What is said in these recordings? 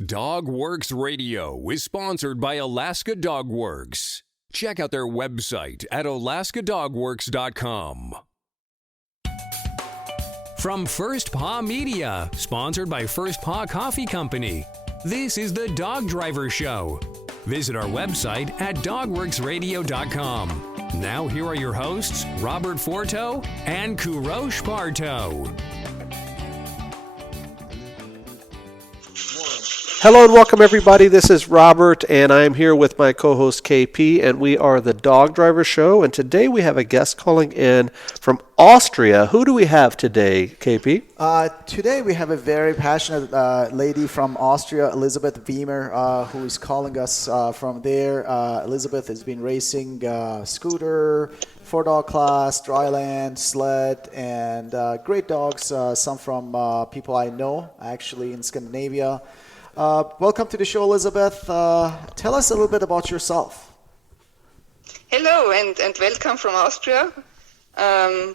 Dogworks Radio is sponsored by Alaska Dogworks. Check out their website at alaskadogworks.com. From First Paw Media, sponsored by First Paw Coffee Company, this is the Dog Driver Show. Visit our website at dogworksradio.com. Now here are your hosts, Robert Forto and Kurosh Parto. Hello and welcome everybody. This is Robert and I'm here with my co-host KP and we are the Dog Driver Show, and today we have a guest calling in from Austria. Who do we have today, KP? Today we have a very passionate lady from Austria, Elisabeth Wimmer, who is calling us from there. Elizabeth has been racing scooter, 4-dog class, dryland, sled, and great dogs, some from people I know actually in Scandinavia. Welcome to the show, Elizabeth. Tell us a little bit about yourself. Hello, and welcome from Austria. I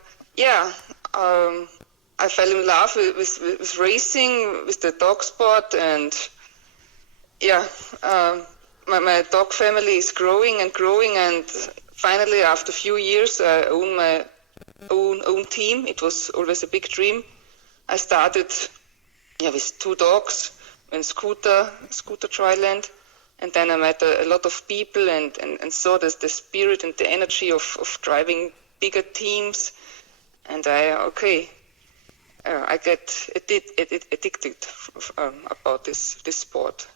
fell in love with racing, with the dog sport, and my dog family is growing, and finally, after a few years, I own my own team. It was always a big dream. I started with 2 dogs. And scooter triland, and then I met a lot of people and saw the spirit and the energy of driving bigger teams, and I get addicted about this sport.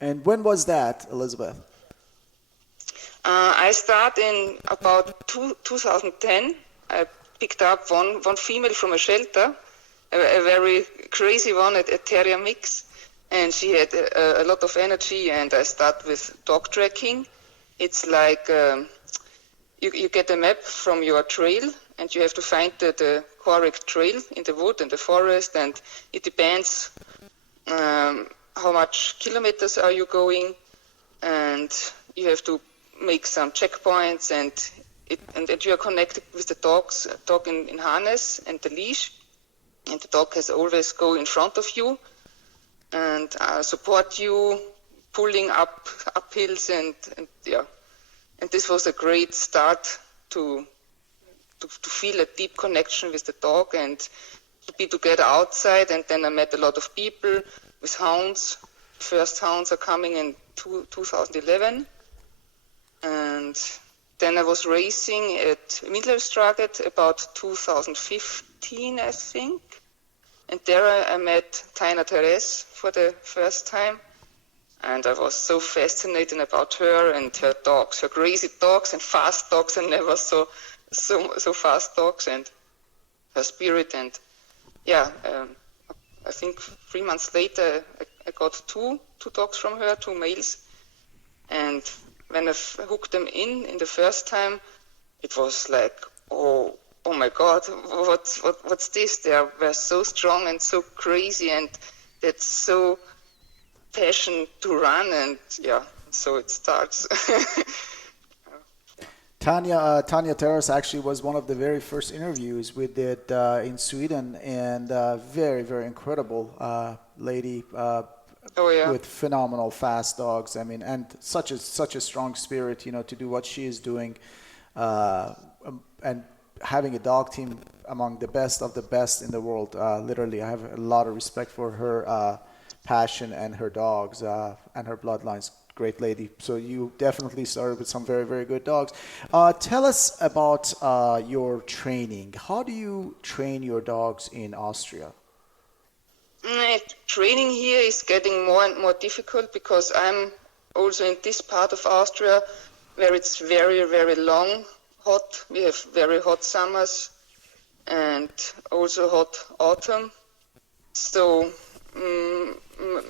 And when was that, Elizabeth? I started in about 2010. I picked up one female from a shelter, a very crazy one, a terrier mix. And she had a lot of energy, and I start with dog tracking. It's like you get a map from your trail, and you have to find the correct trail in the wood and the forest, and it depends how much kilometers are you going, and you have to make some checkpoints, and you are connected with the dog in harness and the leash, and the dog has always go in front of you and support you, pulling up hills, and this was a great start to feel a deep connection with the dog and to be together outside. And then I met a lot of people with hounds. The first hounds are coming in 2011, and then I was racing at Middelstraget about 2015, I think. And there I met Taina Therese for the first time, and I was so fascinated about her and her dogs, her crazy dogs and fast dogs. I never saw so fast dogs, and her spirit. And I think 3 months later I got two dogs from her, 2 males. And when I hooked them in the first time, it was like, oh my God, what's this? They were so strong and so crazy, and that's so passion to run, and so it starts. Tanya Terrace actually was one of the very first interviews we did in Sweden, and very, very incredible lady with phenomenal fast dogs. I mean, and such a strong spirit, to do what she is doing, and having a dog team among the best of the best in the world. Literally, I have a lot of respect for her passion and her dogs and her bloodlines. Great lady. So you definitely started with some very, very good dogs. Tell us about your training. How do you train your dogs in Austria? Training here is getting more and more difficult because I'm also in this part of Austria where it's very, very long. Hot. We have very hot summers and also hot autumn. So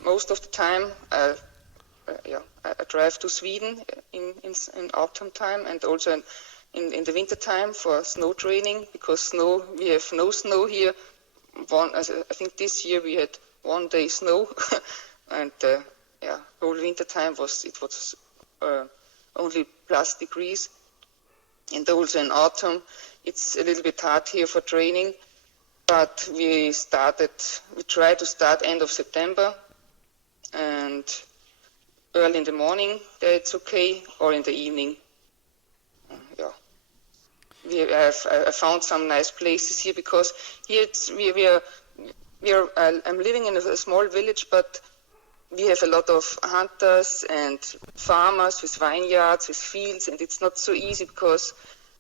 most of the time I drive to Sweden in autumn time, and also in the winter time for snow training, because we have no snow here. I think this year we had 1 day snow, and whole winter time was only plus degrees. And also in autumn, it's a little bit hard here for training, but we try to start end of September, and early in the morning it's okay, or in the evening. Yeah. I found some nice places here, because here I'm living in a small village, but we have a lot of hunters and farmers with vineyards, with fields, and it's not so easy because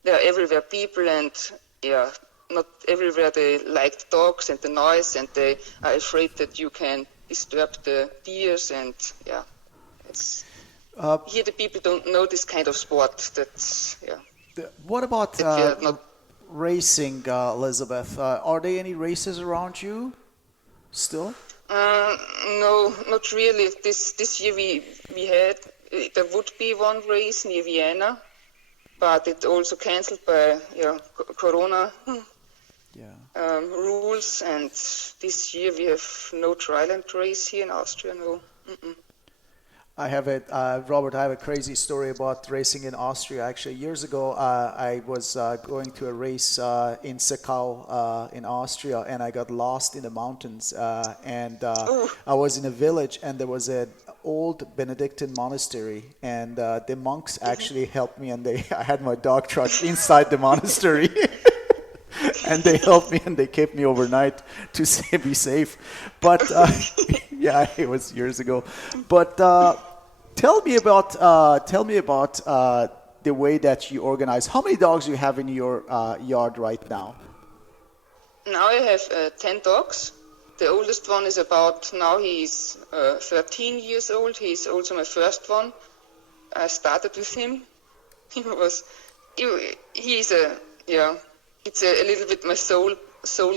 there are everywhere people, and not everywhere they like the dogs and the noise, and they are afraid that you can disturb the deers, and it's here the people don't know this kind of sport. What about racing, Elizabeth? Are there any races around you still? No, not really. This year we had, there would be one race near Vienna, but it also cancelled by Corona rules, and this year we have no trial and race here in Austria. No. Mm-mm. Robert, I have a crazy story about racing in Austria. Actually, years ago, I was going to a race in Seckau in Austria, and I got lost in the mountains. I was in a village, and there was an old Benedictine monastery, and the monks actually helped me, and I had my dog truck inside the monastery. And they helped me, and they kept me overnight to be safe. But it was years ago. But tell me about the way that you organize. How many dogs do you have in your yard right now? Now I have 10 dogs. The oldest one is he's 13 years old. He's also my first one. I started with him. It's a little bit my soul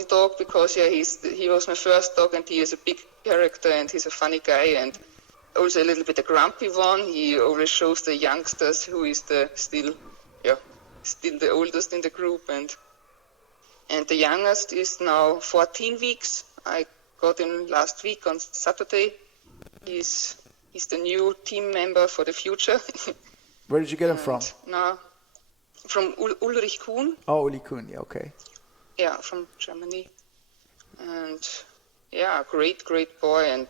dog, because he was my first dog, and he is a big character, and he's a funny guy, and also a little bit a grumpy one. He always shows the youngsters who is still the oldest in the group, and the youngest is now 14 weeks. I got him last week on Saturday. He's the new team member for the future. Where did you get him from? Now, from Ulrich Kuhn. Oh, Ulrich Kuhn, yeah, okay. Yeah, from Germany. And great boy. And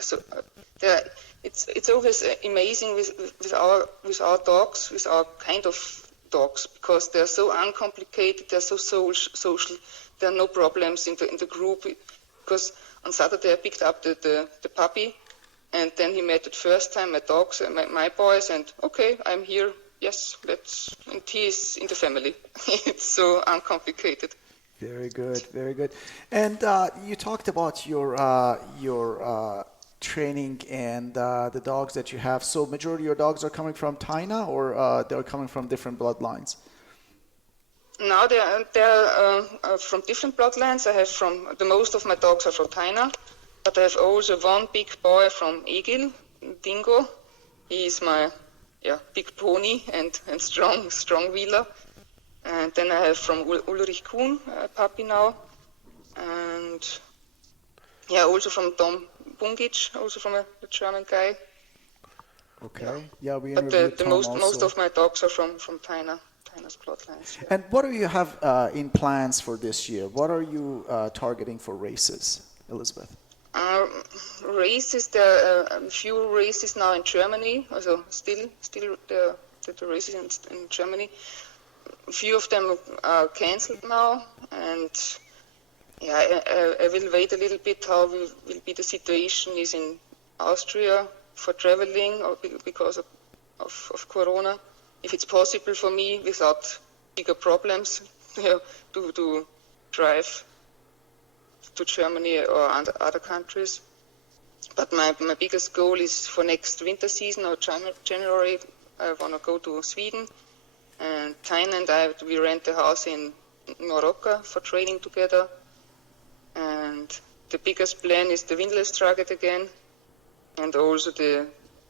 so it's always amazing with our dogs, with our kind of dogs, because they're so uncomplicated, they're so social. There are no problems in the group. Because on Saturday I picked up the puppy, and then he met it first time my dogs, my boys, and okay, I'm here. Yes, and he is in the family. It's so uncomplicated. Very good, very good. And you talked about your training and the dogs that you have. So majority of your dogs are coming from Taina, or they're coming from different bloodlines? Now they're from different bloodlines. I have most of my dogs are from Taina, but I have also one big boy from Egil, Dingo. He is my big pony and strong wheeler. And then I have from Ulrich Kuhn, a puppy now. And also from Tom Bungic, also from a German guy. Okay. Yeah, we but interviewed Tom also. Most of my dogs are from Taina's bloodlines. And what do you have in plans for this year? What are you targeting for races, Elizabeth? Races, there are a few races now in Germany, also still the races in Germany. A few of them are cancelled now, and I will wait a little bit how will be the situation is in Austria for traveling, or because of Corona. If it's possible for me without bigger problems to drive to Germany or other countries. But my biggest goal is for next winter season or January. I want to go to Sweden, and Taina and we rent a house in Morocco for training together. And the biggest plan is the windlass target again, and also the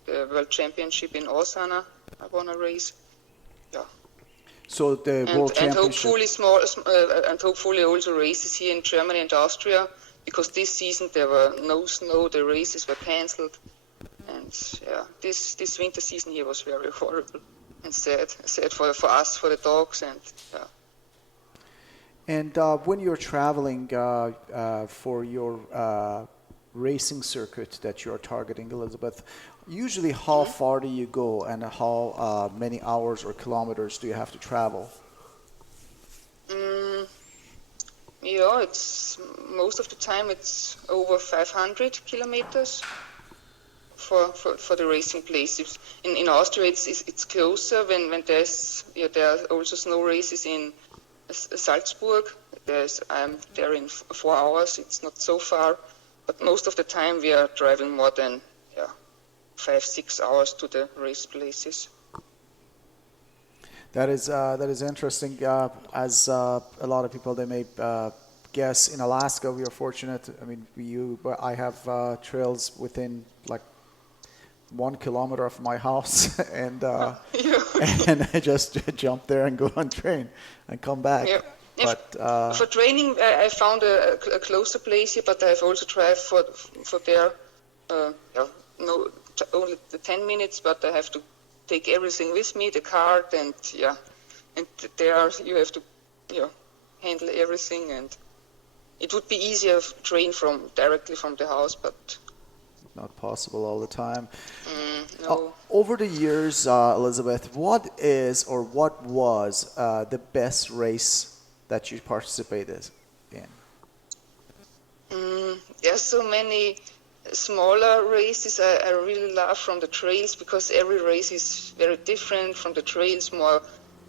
World Championship in Osana. I want to race. Yeah. So the World Championship. And hopefully also races here in Germany and Austria, because this season there were no snow, the races were cancelled, and this winter season here was very horrible and sad for us, for the dogs, and And when you're traveling for your racing circuit that you are targeting, Elizabeth, usually how far do you go and how many hours or kilometers do you have to travel? Yeah, it's most of the time it's over 500 kilometers for the racing places. In Austria, it's closer when there are also snow races in Salzburg. I'm there in 4 hours. It's not so far, but most of the time we are driving more than 5-6 hours to the race places. That is interesting. As a lot of people, they may guess, in Alaska we are fortunate. I mean, I have trails within like 1 kilometer of my house, and and I just jump there and go on train and come back. Yeah. But for training, I found a closer place here, but I've also tried for there. Only the 10 minutes, but I have to take everything with me, the card, and there you have to handle everything, and it would be easier to train directly from the house, but not possible all the time. No. Over the years, Elizabeth, what is or what was the best race that you participated in? There's so many smaller races I really love from the trails, because every race is very different from the trails, more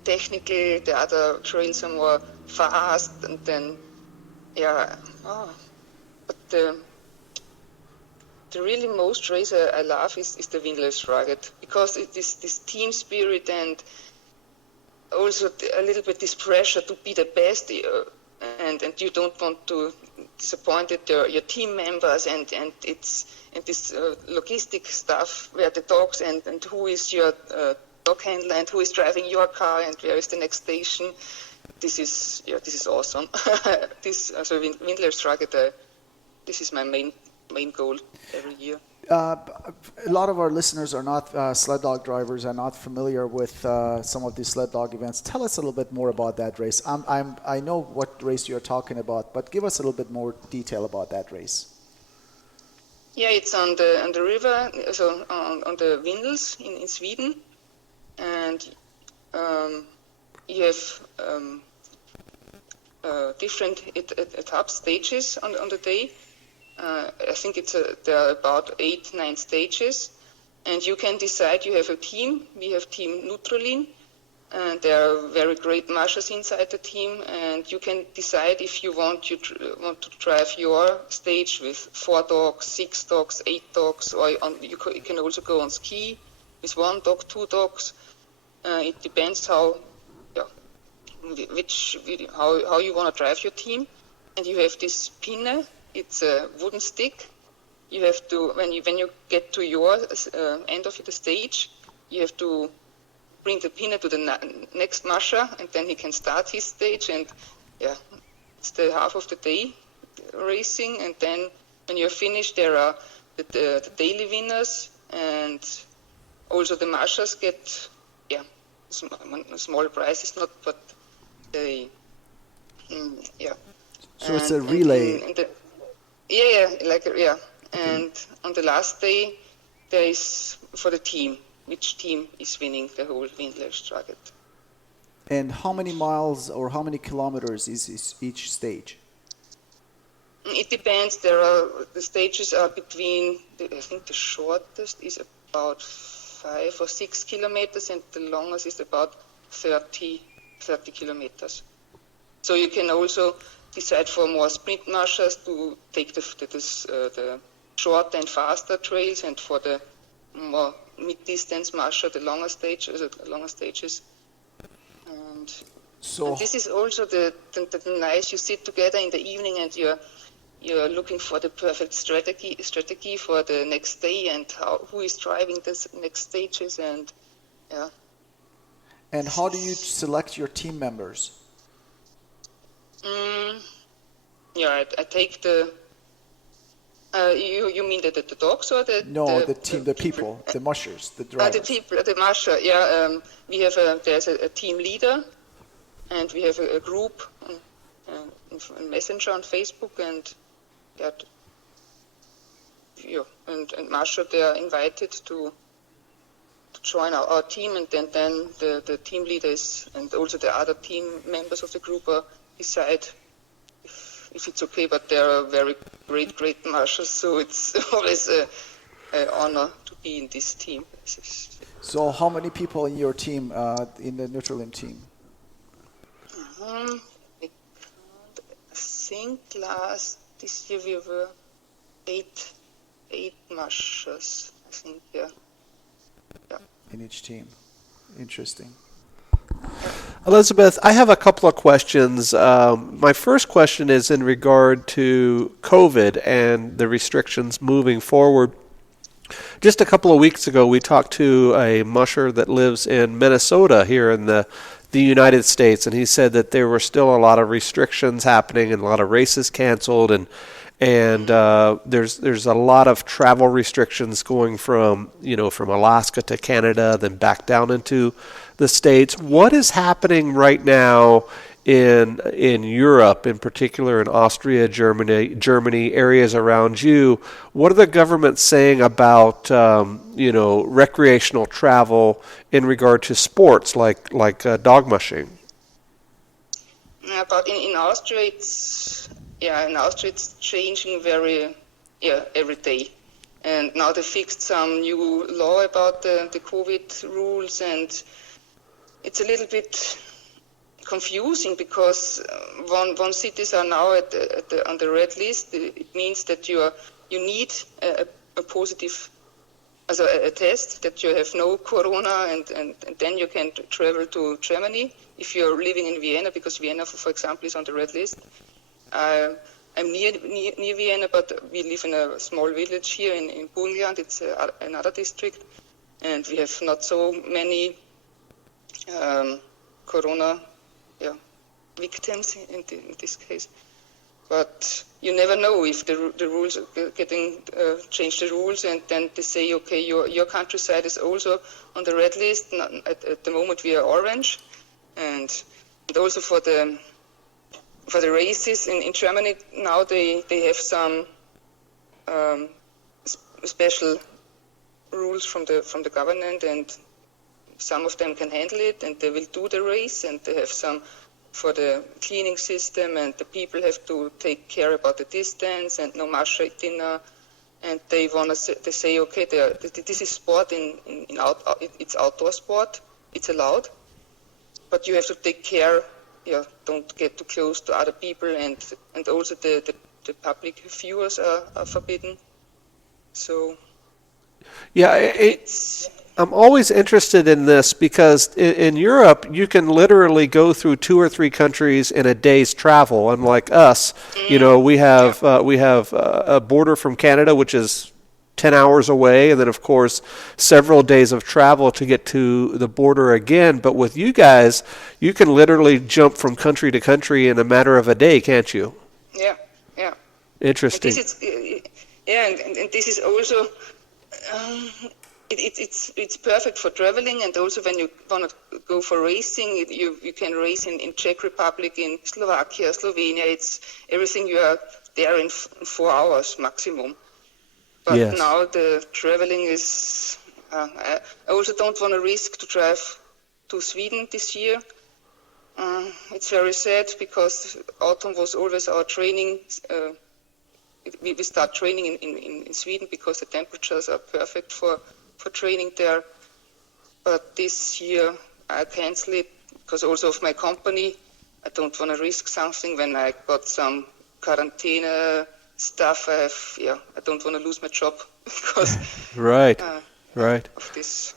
technical, the other trails are more fast, and then but the really most race I love is the Windless Rugged, because it is this team spirit and also a little bit this pressure to be the best, and you don't want to disappoint your team members, and this logistic stuff where the dogs and who is your dog handler and who is driving your car and where is the next station. This is awesome. Windless Rugged, this is my main goal every year. A lot of our listeners are not sled dog drivers, are not familiar with some of these sled dog events. Tell us a little bit more about that race. I know what race you're talking about, but give us a little bit more detail about that race. Yeah, it's on the river, so on the Windels in Sweden, and you have different etap stages on the day. I think there are about 8-9 stages, and you can decide. You have a team. We have Team Neutralin, and there are very great mushers inside the team, and you can decide if you want to drive your stage with 4 dogs, 6 dogs, 8 dogs, or you can also go on ski with 1 dog, 2 dogs. It depends how you want to drive your team, and you have this pinne. It's a wooden stick. You have to, when you get to your end of the stage, you have to bring the pinner to the next musher, and then he can start his stage. And it's the half of the day racing. And then when you're finished, there are the daily winners, and also the mushers get small prizes, not, but they So it's a relay. And on the last day, there is for the team, which team is winning the whole Windless Rugged. And how many miles or how many kilometers is each stage? It depends. The stages are between, I think the shortest is about 5 or 6 kilometers, and the longest is about 30 kilometers. So you can also decide for more sprint mushers to take the short and faster trails, and for the more mid-distance musher, the longer stages. And this is also the nice. You sit together in the evening, and you're looking for the perfect strategy for the next day, and who is driving this next stages, and And how do you select your team members? I take the. You mean the dogs or the? No, the team, the people, the mushers, the drivers. The people, the musher. Yeah, we have there's a team leader, and we have a group on Messenger on Facebook, and and Musher, they are invited to join our team, and then the team leaders and also the other team members of the group decide if it's okay. But they are very great marshals, so it's always an honor to be in this team. So how many people in your team, in the Neutralim team? I think this year we were eight marshals, I think, yeah. In each team. Interesting. Elisabeth, I have a couple of questions. My first question is in regard to COVID and the restrictions moving forward. Just a couple of weeks ago, we talked to a musher that lives in Minnesota here in the United States, and he said that there were still a lot of restrictions happening and a lot of races canceled, and there's a lot of travel restrictions going from Alaska to Canada, then back down into the States. What is happening right now in Europe, in particular in Austria, Germany, areas around you? What are the governments saying about recreational travel in regard to sports like dog mushing? But in Austria, it's changing every day. And now they fixed some new law about the COVID rules, and it's a little bit confusing because one cities are now on the red list. It means that you need a positive, as a test that you have no corona, and then you can travel to Germany if you're living in Vienna, because Vienna, for example, is on the red list. I'm near Vienna, but we live in a small village here in Burgenland. It's another district, and we have not so many corona victims in this case. But you never know if the rules are getting change the rules, and then they say, okay, your countryside is also on the red list. At the moment we are orange, and also for the races in Germany now they have some special rules from the government, and some of them can handle it, and they will do the race, and they have some for the cleaning system, and the people have to take care about the distance and no musher dinner, and they say okay, this is sport it's outdoor sport, it's allowed, but you have to take care. Don't get too close to other people, and also the public viewers are forbidden. So I'm always interested in this because in Europe you can literally go through 2 or 3 countries in a day's travel. Unlike us, we have a border from Canada, which is 10 hours away, and then of course several days of travel to get to the border again. But with you guys, you can literally jump from country to country in a matter of a day, can't you? Yeah. Interesting. And this is also it's perfect for traveling, and also when you want to go for racing, you can race in Czech Republic, in Slovakia, Slovenia. It's everything, you are there in 4 hours maximum. But yes. Now the traveling is... I also don't want to risk to drive to Sweden this year. It's very sad because autumn was always our training. We start training in Sweden because the temperatures are perfect for training there. But this year I cancel it because also of my company. I don't want to risk something when I got some quarantine stuff. I don't want to lose my job because right of this.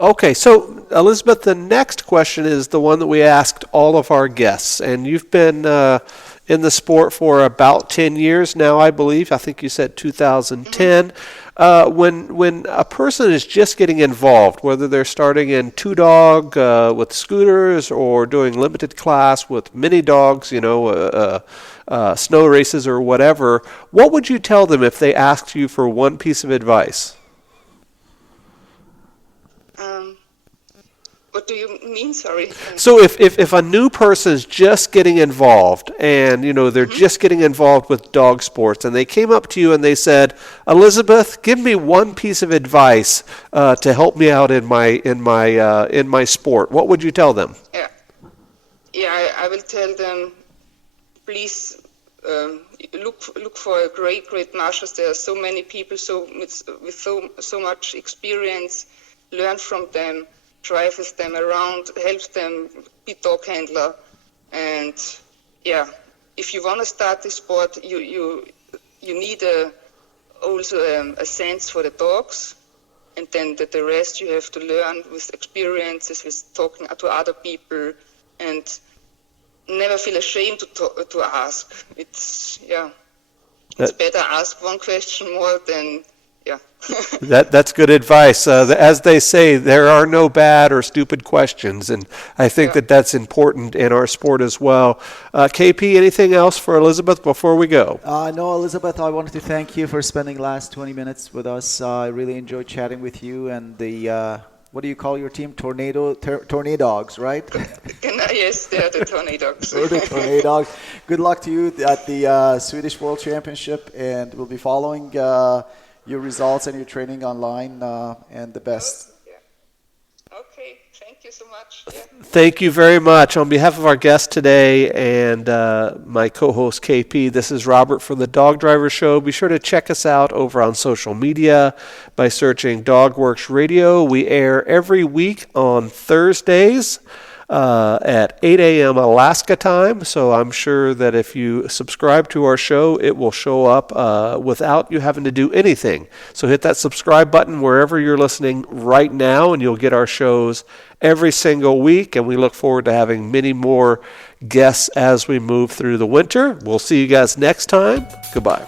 Okay, so Elisabeth, the next question is the one that we asked all of our guests, and you've been in the sport for about 10 years now, I believe. I think you said 2010. When a person is just getting involved, whether they're starting in 2-dog with scooters or doing limited class with mini dogs, snow races or whatever, what would you tell them if they asked you for one piece of advice? What do you mean? Sorry. So if a new person's just getting involved and, they're just getting involved with dog sports and they came up to you and they said, Elisabeth, give me one piece of advice to help me out in my sport, what would you tell them? Yeah, I will tell them, please look for great masters. There are so many people with so much experience. Learn from them, drive with them around, help them be dog handler. And if you want to start this sport, you need also a sense for the dogs, and then the rest you have to learn with experiences, with talking to other people, and never feel ashamed to ask. It's better ask one question more than That's good advice. As they say, there are no bad or stupid questions, and I think that's important in our sport as well. KP, anything else for Elisabeth before we go? No, Elisabeth, I wanted to thank you for spending the last 20 minutes with us. I really enjoyed chatting with you and the what do you call your team? Tornadogs, right? Yes, they are the Tornadogs. The Tornadogs. Good luck to you at the Swedish World Championship, and we'll be following your results and your training online, and the best. Okay, thank you so much. Thank you very much. On behalf of our guest today and my co-host KP, this is Robert from the Dog Driver Show. Be sure to check us out over on social media by searching DogWorks Radio. We air every week on Thursdays at 8 a.m. Alaska time, so I'm sure that if you subscribe to our show, it will show up without you having to do anything. So hit that subscribe button wherever you're listening right now, and you'll get our shows every single week, and we look forward to having many more guests as we move through the winter. We'll see you guys next time. Goodbye.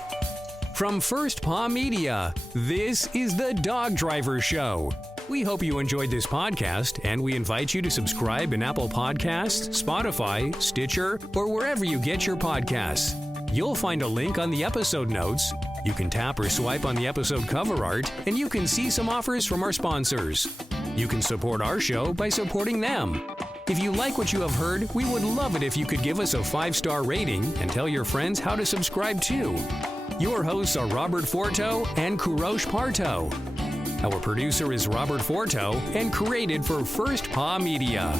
From First Paw Media, this is the Dog Driver Show. We hope you enjoyed this podcast, and we invite you to subscribe in Apple Podcasts, Spotify, Stitcher, or wherever you get your podcasts. You'll find a link on the episode notes. You can tap or swipe on the episode cover art, and you can see some offers from our sponsors. You can support our show by supporting them. If you like what you have heard, we would love it if you could give us a 5-star rating and tell your friends how to subscribe too. Your hosts are Robert Forto and Kurosh Parto. Our producer is Robert Forto and created for First Paw Media.